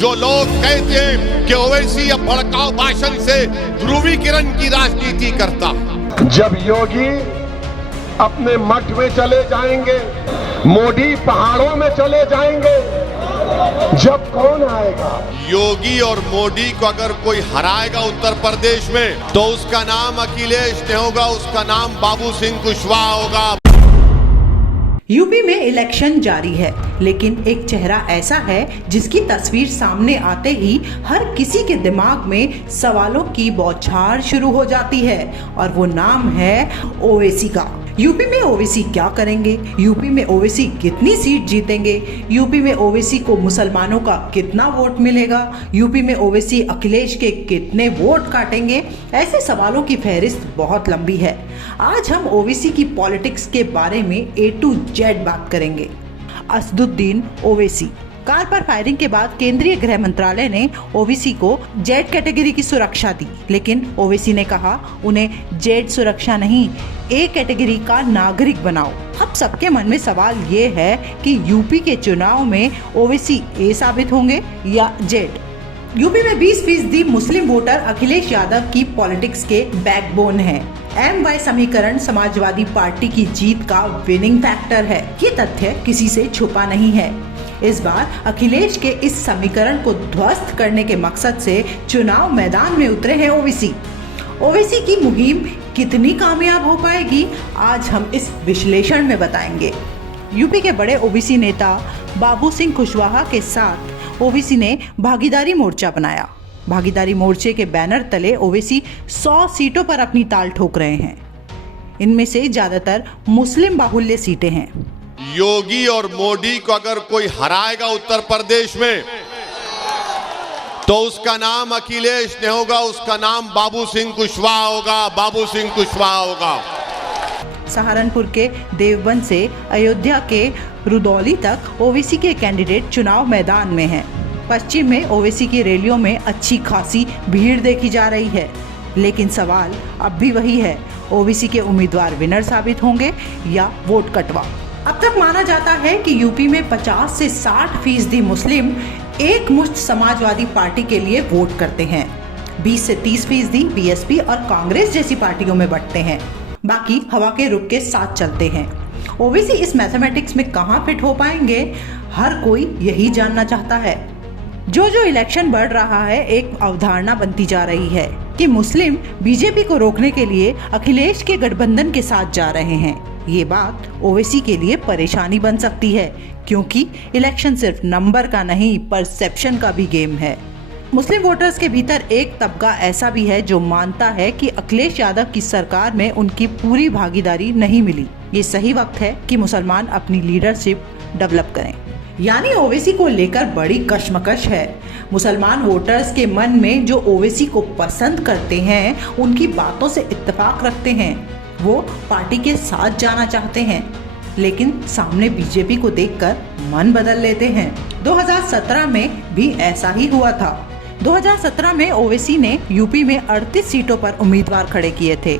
जो लोग कहते हैं कि ओवैसी अब भड़काऊ भाषण से ध्रुवीकरण की राजनीति करता। जब योगी अपने मठ में चले जाएंगे, मोदी पहाड़ों में चले जाएंगे, जब कौन आएगा? योगी और मोदी को अगर कोई हराएगा उत्तर प्रदेश में तो उसका नाम अखिलेश नहीं होगा, उसका नाम बाबू सिंह कुशवाहा होगा। यूपी में इलेक्शन जारी है, लेकिन एक चेहरा ऐसा है जिसकी तस्वीर सामने आते ही हर किसी के दिमाग में सवालों की बौछार शुरू हो जाती है और वो नाम है ओवैसी का। यूपी में ओवैसी क्या करेंगे? यूपी में ओवैसी कितनी सीट जीतेंगे? यूपी में ओवैसी को मुसलमानों का कितना वोट मिलेगा? यूपी में ओवैसी अखिलेश के कितने वोट काटेंगे? ऐसे सवालों की फहरिस्त बहुत लंबी है। आज हम ओवैसी की पॉलिटिक्स के बारे में A to Z बात करेंगे। असदुद्दीन ओवैसी। कार पर फायरिंग के बाद केंद्रीय गृह मंत्रालय ने ओवैसी को जेड कैटेगरी की सुरक्षा दी, लेकिन ओवैसी ने कहा उन्हें जेड सुरक्षा नहीं, ए कैटेगरी का नागरिक बनाओ। अब सबके मन में सवाल ये है कि यूपी के चुनाव में ओवैसी ए साबित होंगे या जेड। यूपी में 20% मुस्लिम वोटर अखिलेश यादव की पॉलिटिक्स के बैकबोन है। MY समीकरण समाजवादी पार्टी की जीत का विनिंग फैक्टर है। ये तथ्य किसी से छुपा नहीं है। इस बार अखिलेश के इस समीकरण को ध्वस्त करने के मकसद से चुनाव मैदान में उतरे हैं ओवैसी। ओवैसी की मुहिम कितनी कामयाब हो पाएगी, आज हम इस विश्लेषण में बताएंगे। यूपी के बड़े ओबीसी नेता बाबू सिंह कुशवाहा के साथ ओवैसी ने भागीदारी मोर्चा बनाया। भागीदारी मोर्चे के बैनर तले ओवैसी 100 सीटों पर अपनी ताल ठोक रहे हैं। इनमें से ज्यादातर मुस्लिम बाहुल्य सीटें हैं। योगी और मोदी को अगर कोई हराएगा उत्तर प्रदेश में तो उसका नाम अखिलेश नहीं होगा, उसका नाम बाबू सिंह कुशवाहा होगा, बाबू सिंह कुशवाहा होगा। सहारनपुर के देवबंद से अयोध्या के रुदौली तक ओवैसी के कैंडिडेट चुनाव मैदान में हैं। पश्चिम में ओवैसी की रैलियों में अच्छी खासी भीड़ देखी जा रही है, लेकिन सवाल अब भी वही है, ओवैसी के उम्मीदवार विनर साबित होंगे या वोट कटवा। अब तक माना जाता है कि यूपी में 50 से 60% मुस्लिम एक मुश्त समाजवादी पार्टी के लिए वोट करते हैं। 20 से 30% बीएसपी और कांग्रेस जैसी पार्टियों में बंटते हैं। बाकी हवा के रुख के साथ चलते हैं। ओवैसी इस मैथमेटिक्स में कहां फिट हो पाएंगे, हर कोई यही जानना चाहता है। जो इलेक्शन बढ़ रहा है, एक अवधारणा बनती जा रही है कि मुस्लिम बीजेपी को रोकने के लिए अखिलेश के गठबंधन के साथ जा रहे हैं। ये बात ओवैसी के लिए परेशानी बन सकती है, क्योंकि इलेक्शन सिर्फ नंबर का नहीं, परसेप्शन का भी गेम है। मुस्लिम वोटर्स के भीतर एक तबका ऐसा भी है जो मानता है कि अखिलेश यादव की सरकार में उनकी पूरी भागीदारी नहीं मिली। ये सही वक्त है कि मुसलमान अपनी लीडरशिप डेवलप करें। यानी ओवैसी को लेकर बड़ी कशमकश है। मुसलमान वोटर्स के मन में जो ओवैसी को पसंद करते हैं, उनकी बातों से इत्तेफाक रखते हैं, वो पार्टी के साथ जाना चाहते हैं, लेकिन सामने बीजेपी को देखकर मन बदल लेते हैं। 2017 में भी ऐसा ही हुआ था। 2017 में ओवैसी ने यूपी में 38 सीटों पर उम्मीदवार खड़े किए थे।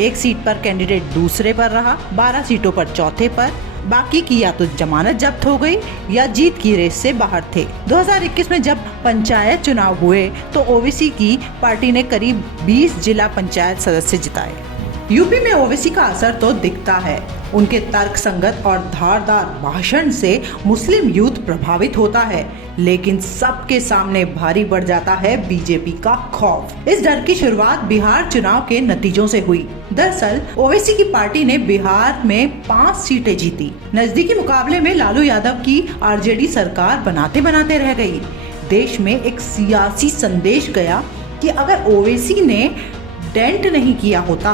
एक सीट पर कैंडिडेट दूसरे पर रहा, 12 सीटों पर चौथे पर, बाकी की या तो जमानत जब्त हो गई या जीत की रेस से बाहर थे। 2021 में जब पंचायत चुनाव हुए तो ओवैसी की पार्टी ने करीब 20 जिला पंचायत सदस्य जिताए। यूपी में ओवैसी का असर तो दिखता है। उनके तर्क संगत और धारदार भाषण से मुस्लिम यूथ प्रभावित होता है, लेकिन सबके सामने भारी बढ़ जाता है बीजेपी का खौफ। इस डर की शुरुआत बिहार चुनाव के नतीजों से हुई। दरअसल ओवैसी की पार्टी ने बिहार में 5 सीटें जीती। नजदीकी मुकाबले में लालू यादव की आरजेडी सरकार बनाते बनाते रह गई। देश में एक सियासी संदेश गया कि अगर ओवैसी ने डेंट नहीं किया होता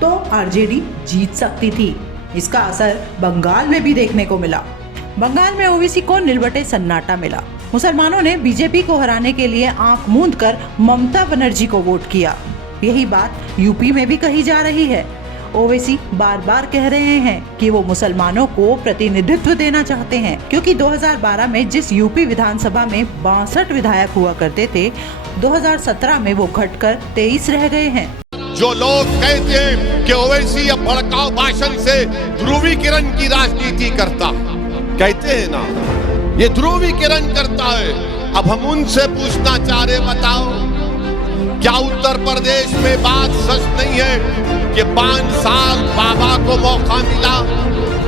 तो आरजेडी जीत सकती थी। इसका असर बंगाल में भी देखने को मिला। बंगाल में ओवैसी को निलबटे सन्नाटा मिला। मुसलमानों ने बीजेपी को हराने के लिए आंख मूंद कर ममता बनर्जी को वोट किया। यही बात यूपी में भी कही जा रही है। ओवैसी बार बार कह रहे हैं कि वो मुसलमानों को प्रतिनिधित्व देना चाहते हैं, क्योंकि 2012 में जिस यूपी विधानसभा में 62 विधायक हुआ करते थे, 2017 में वो घटकर 23 रह गए हैं। जो लोग कहते हैं कि ओवैसी अब भड़काऊ भाषण से ध्रुवीकरण की राजनीति करता, कहते हैं ना, ये ध्रुवीकरण करता है। अब हम उनसे पूछना चाह रहे, बताओ क्या उत्तर प्रदेश में बात सच नहीं है कि 5 साल बाबा को मौका मिला,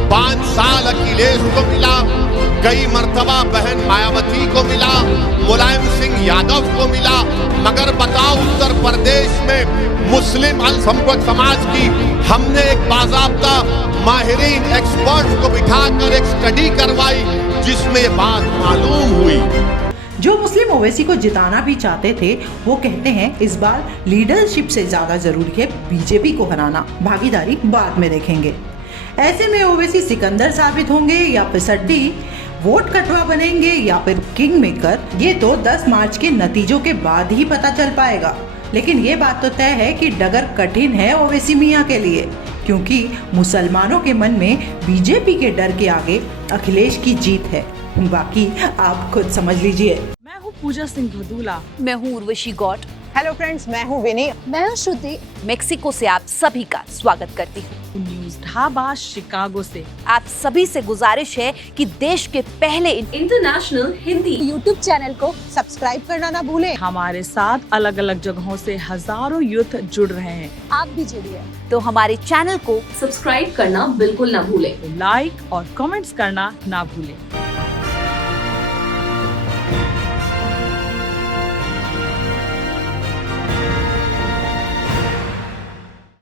5 साल अखिलेश को मिला, कई मर्तबा बहन मायावती को मिला, मुलायम सिंह यादव को मिला, मगर बताओ उत्तर प्रदेश में मुस्लिम अल्पसंख्यक समाज की हमने एक बाज़ाब्ता माहिरीन एक्सपर्ट को बिठाकर एक स्टडी करवाई जिसमें ये बात मालूम हुई। जो मुस्लिम ओवैसी को जिताना भी चाहते थे वो कहते हैं इस बार लीडरशिप से ज्यादा जरूरी है बीजेपी को हराना, भागीदारी बाद में देखेंगे। ऐसे में ओवैसी सिकंदर साबित होंगे या फिसड्डी, वोट कटवा बनेंगे या फिर किंग मेकर, ये तो 10 मार्च के नतीजों के बाद ही पता चल पाएगा। लेकिन ये बात तो तय है कि डगर कठिन है ओवैसी मियां के लिए, क्योंकि मुसलमानों के मन में बीजेपी के डर के आगे अखिलेश की जीत है। बाकी आप खुद समझ लीजिए। मैं हूँ पूजा सिंह भदूला। मैं हूँ उर्वशी गौट। हेलो फ्रेंड्स, मैं हूँ विनी। मैं हूँ श्रुति। मेक्सिको से आप सभी का स्वागत करती हूँ। न्यूज ढाबा शिकागो से आप सभी से गुजारिश है कि देश के पहले इंटरनेशनल हिंदी यूट्यूब चैनल को सब्सक्राइब करना ना भूलें। हमारे साथ अलग अलग जगहों से हजारों यूथ जुड़ रहे हैं। आप भी जुड़िए। तो हमारे चैनल को सब्सक्राइब करना बिल्कुल ना भूलें। लाइक और कमेंट्स करना ना भूलें।